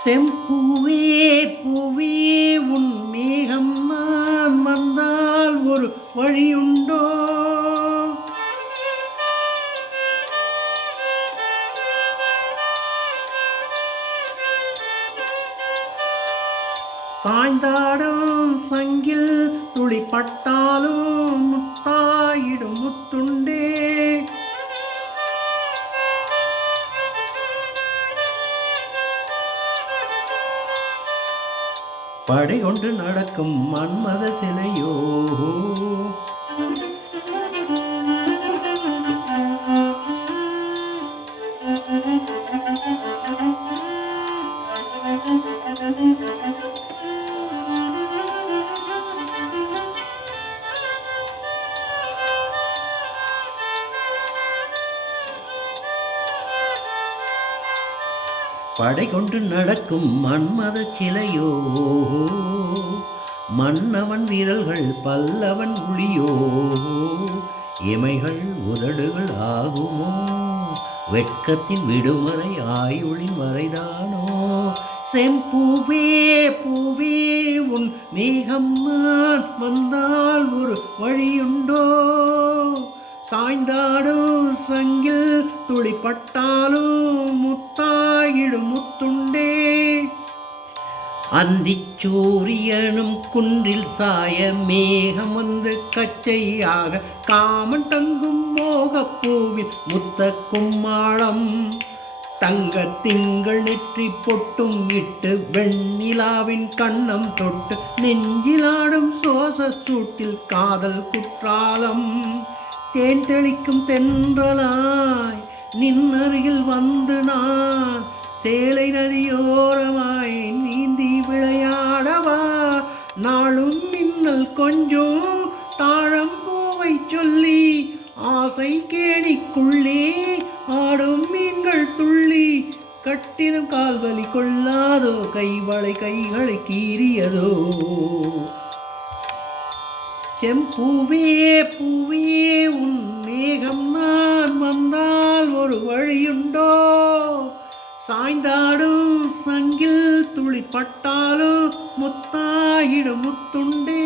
செம்பூவே பூவே உன் மேகம் நான் வந்தால் ஒரு வழியுண்டோ? சாய்ந்தாடும் சங்கில் துளிப்பட்டாலும் முத்தாயிடும் முத்துண்டே. படை கொண்டு நடக்கும் மன்மத சிலையோ, படை கொண்டு நடக்கும் மன்மத சிலையோ, மன்னவன் விரல்கள் பல்லவன் ஒளியோ, இமைகள் உதடுகள் ஆகுமோ, வெட்கத்தின் விடுமுறை ஆயுளின் வரைதானோ? செம்பூவே பூவே உன் மேகம் நான் வந்தால் ஒரு வழியுண்டோ? சாய்ந்தாடும் சங்கில் துளிப்பட்டாலும் முத்தாயிடும் முத்துண்டே. அந்திச்சூரியனும் குன்றில் சாய மேகம் வந்து கச்சையாக காமன் தங்கும் மோகப்பூவில் முத்த கும்மாளம். தங்க திங்கள் நெற்றி பொட்டும் இட்டு வெண்ணிலாவின் கண்ணம் தொட்டு நெஞ்சிலாடும் சோச சூட்டில் காதல் குற்றாலம். தேன் தெளிக்கும் தென்றலாய் நின்னருகில் வந்து நான் சேலை நதியோரமாய் நீந்தி விளையாடவா? நாளும் மின்னல் கொஞ்சம் தாழம்பூவை சொல்லி ஆசை கேணிக்குள்ளே ஆடும் மீன்கள் துள்ளி. கட்டிலும் கால்வலி கொள்ளாதோ, கைவளை கைகளை கீறியதோ? செம்பூவே பூவே உன் மேகம் நான் வந்தால் ஒரு வழியுண்டோ? சாய்ந்தாடும் சங்கில் துளிப்பட்டாலும் முத்தாயிடும் முத்துண்டே.